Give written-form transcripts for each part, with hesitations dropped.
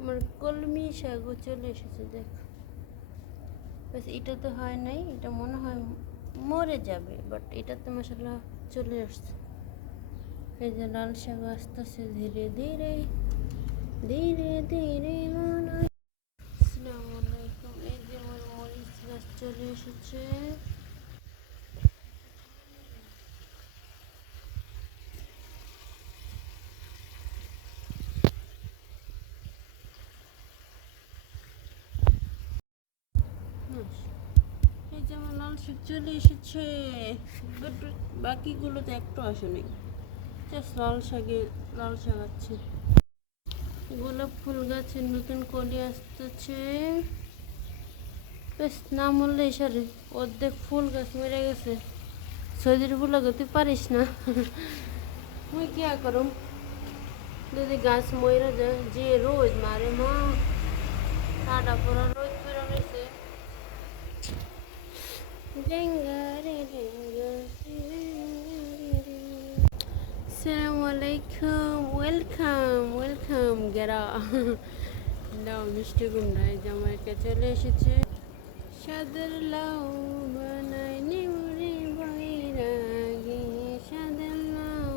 আমার কলমি শাকও চলে এসেছে দেখো। ব্যাস এটা তো হয় নাই, এটা মনে হয় মরে যাবে, বাট এটা তো মাশাআল্লাহ চলে আসছে। এই যে লাল শাক আসতেছে ধীরে ধীরে ধীরে ধীরে মনে। আসসালামু আলাইকুম। এই যে আমার মরিচ গাছ চলে এসেছে। এই যে আমার লাল শাক চলে এসেছে, বাট বাকিগুলো তো একটু আসেনি। জাস্ট লাল শাক আছে। গোলাপ ফুল গাছের নতুন কলি আসতেছে। বেশ না মরলে সারে অর্ধেক ফুল গাছ মরে গেছে। সৌদির ফুল লাগাতে পারিস না। মুই কি করুম যদি গাছ মরে যায়, যে রোজ মারে মা, টাটা পড়া রোজ পড়া রয়েছে। আসসালামু আলাইকুম, ওয়েলকাম গেরা। দাও মিষ্টি কুমড়ায় জামাইকে চলে এসেছে। সাদের লাউ বানাই নিমুরি বৈরাগী, সাদের লাউ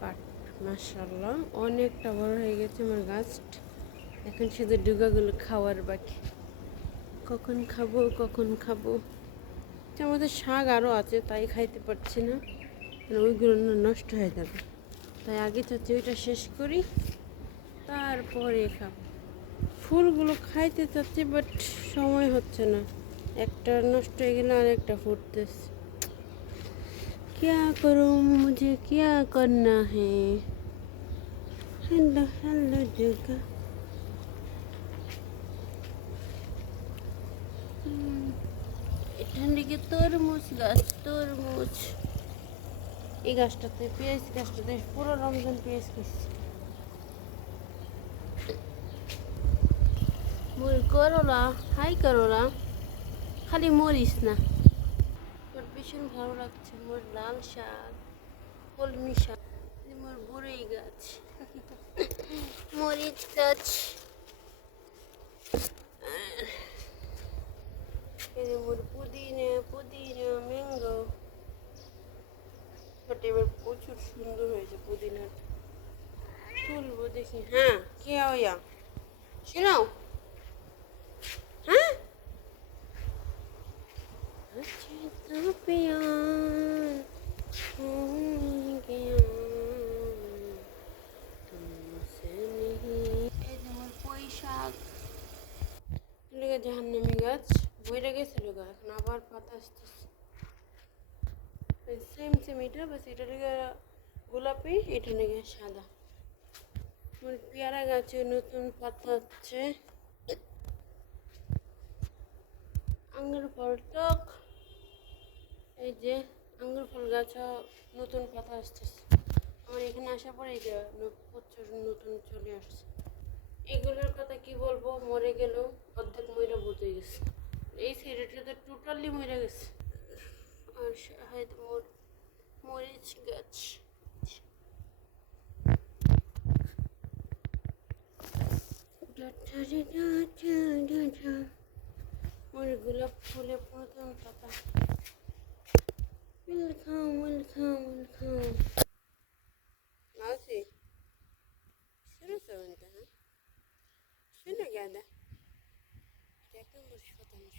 পাট। মাশাআল্লাহ অনেকটা বড় হয়ে গেছে আমার গাছটা। এখন শুধু ডুগাগুলো খাওয়ার বাকি। কখন খাবো। আমাদের শাক আরও আছে, তাই খাইতে পারছি না, ওইগুলো না নষ্ট হয়ে যাবে। তাই আগে চাচ্ছি ওইটা শেষ করি, তারপরে খাবো। ফুলগুলো খাইতে চাচ্ছি, বাট সময় হচ্ছে না। একটা নষ্ট হয়ে গেলে আর একটা ফুটতেছে। क्या करूँ, मुझे क्या करना है। हेलो हेलो जगह। এখান থেকে তরমুজ। এই গাছটাতে পেঁয়াজ, গাছটাতে পুরো রমজান পেঁয়াজ খাচ্ছি। করলা, হাই করলা, খালি মরিস না। আমার ভীষণ ভালো লাগছে মোর লাল শাক, কলমি শাক, মোর বড়ই গাছ, মরিচ গাছ, এই যে মোর পুদিনা ম্যাঙ্গো। বাট এবার প্রচুর সুন্দর হয়েছে পুদিনাটা। তুলবো দেখি। হ্যাঁ কে আয়া শোনাও। হ্যাঁ अच्छा तो प्यार हो गया तुमसे नहीं। এই যে আমার পুঁই শাক, লেগে জাহান্নামি গাছ বইরে গেছিল গা, এখন আবার পাতা আসতেছে। সেম এটা, বাস এটা লেগে গোলাপি, এটা লেগে সাদা। আমার পেয়ারা গাছে নতুন পাতা হচ্ছে। আঙ্গুর ফল টক, এই যে আঙ্গুর ফল গাছও নতুন পাতা আসতেছে। আমার এখানে আসার পরে এই যে প্রচুর নতুন চলে আসছে। এগুলোর কথা কি বলবো, মরে গেল, অর্ধেক মরে বসে গেছে। এই সাইডটা তো টোটালি মরে গেছে। আর হয়তো মরিচ গাছ, মোর গোলাপ ফুলে প্রথম পাতা। ওয়েলকাম। মাসি শুনেছো এটা? হ্যাঁ শুনে গেলে এটা এক নম্বর শতাংশ।